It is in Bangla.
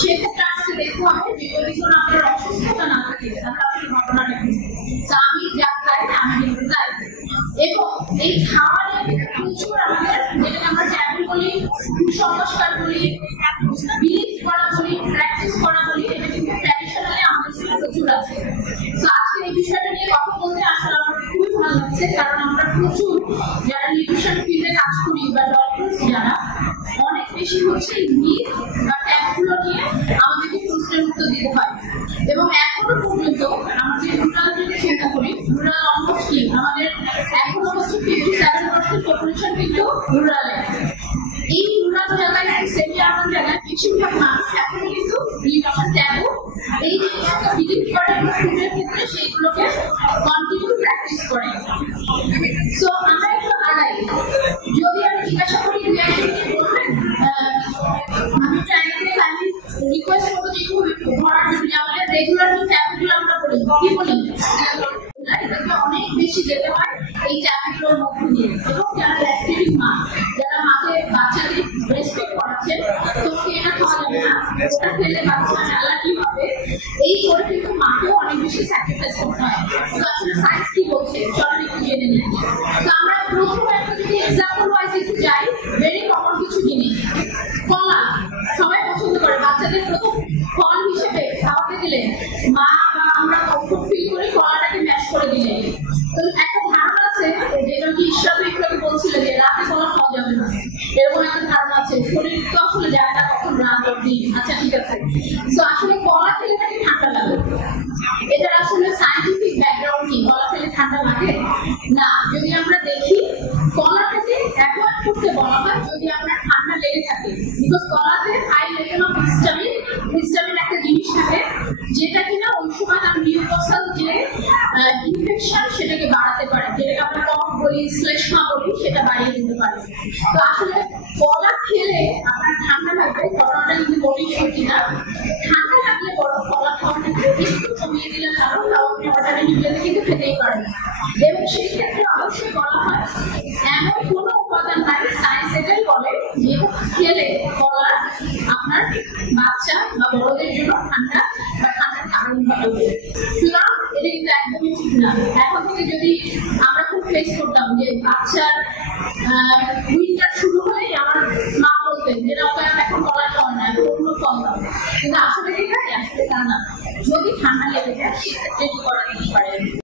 সেক্ষেত্রে আমাকে দেখতে হবে যে যদি কোনো আপনার অসুস্থতা না থাকে তাহলে আপনি ঘটনাটা কি। আমি যা খাই আমি কিন্তু তাই, এবং এই খাবারে প্রচুর আমাদের যেটাকে আমরা ট্যাবু বলি, কুসংস্কার বলি, বিলিভ করা বলি, প্র্যাকটিস করা বলি, এটা কিন্তু ট্র্যাডিশনালি আমাদের ছিল প্রচুর আছে। তো আজকে এই বিষয়টা নিয়ে কথা বলতে আসলে আমার খুবই ভালো লাগছে, কারণ আমরা প্রচুর যারা নিউট্রিশন ফিল্ডে কাজ করি বা ডক্টরস যারা অনেক বেশি হচ্ছে মিথ বা ট্যাবগুলো নিয়ে আমাদেরকে প্রশ্নের উত্তর দিতে হয়। এবং এখনো পর্যন্ত আমরা যে রুরাল থেকে চিন্তা করি, রুরাল অলমোস্ট কি আমাদের এখনো হচ্ছে 57% পপুলেশন কিন্তু রুরালে। এই রুরাল জায়গায় সেমি আরবান জায়গায় বেশিরভাগ মানুষ এখনো কিন্তু নিউট্রিশন ট্যাবু এই জিনিসটা বিলিভ করে এবং ফুডের ক্ষেত্রে সেইগুলোকে কন্টিনিউ প্র্যাকটিস করে। সো আমরা একটু আগাই, যদি আমি জিজ্ঞাসা করি বলবেন, আমি ট্রাইকে আমি রিকোয়েস্ট করবো যে ধরার জন্য আমাদের রেগুলার যে ট্যাবগুলো আমরা করি কি বলি এটাকে অনেক বেশি যেতে হয় এই ট্যাবগুলোর মধ্যে দিয়ে। এবং যারা ল্যাকটেটিং মা, যারা মাকে বাচ্চাকে ব্রেস্ট ফিড করাচ্ছেন, তো এটা খাওয়া যাবে না, ওটা খেলে বাচ্চার অ্যালার্জি হবে, এই করে কিন্তু মাকেও অনেক বেশি স্যাক্রিফাইস করতে হয়। তো আসলে সায়েন্স কি বলছে চলো একটু জেনে নিই। তো আমরা প্রথম একটা যদি এক্সাম্পল ওয়াইজ একটু যাই, ভেরি কমন কিছু জিনিস, কলা সবাই পছন্দ করে, বাচ্চাদের প্রথম ফল হিসেবে খাওয়াতে গেলে মা বা আমরা কমফোর্ট ফিল করি কলাটাকে ম্যাশ করে দিলে। তো একটা ধারণা আছে যেটা কি ঈশ্বর একটু বলছিল যে রাতে কলা খাওয়া যাবে না, এরকম একটা ধারণা আছে। শরীর তো আসলে যায় না কখন রাত অব্দি, আচ্ছা ঠিক আছে। তো আসলে কলা খেলে নাকি ঠান্ডা লাগে, এটার আসলে সায়েন্টিফিক ব্যাকগ্রাউন্ড কি? কলা খেলে ঠান্ডা লাগে না। যদি আমরা দেখি কলাটাকে অ্যাভয়েড করতে বলা হয় যদি আপনার ঠান্ডা লেগে থাকে, বিকজ কলাতে high level of histamine, histamine একটা জিনিস থাকে যেটা কিনা ওই সময় তার মিউকোসাল যে ইনফেকশন সেটাকে বাড়াতে পারে, যেটাকে আমরা কফ বলি, শ্লেষ্মা বলি, সেটা বাড়িয়ে দিতে পারে। তো আসলে কলা খেলে আপনার ঠান্ডা লাগবে, ঘটনাটা কিন্তু বলি সত্যি না। ঠান্ডা লাগলে বড় কলা খাওয়াটা একটু কমিয়ে দিলে কারণ আপনি অর্ডারে নিজেদের কিন্তু খেতেই পারেন। এবং সেই ক্ষেত্রে অবশ্যই বলা হয় এমন কোনো উপাদান নাই, সায়েন্স এটাই বলে যে খেলে কলা আপনার বাচ্চা বা বড়দের জন্য ঠান্ডা বা ঠান্ডার কারণ হবে। সুতরাং এটা কিন্তু একদমই ঠিক না। এখন থেকে যদি আমরা খুব ফেস করতাম যে বাচ্চার উইন্টার শুরু হলেই আমার মা বলতেন যে এখন কলা খাওয়া না, এখন অন্য ফল দাও, কিন্তু আসলে কি খায়? আসলে তা না। যদি ঠান্ডা লেগে যায় সেক্ষেত্রে কি করা যেতে পারে?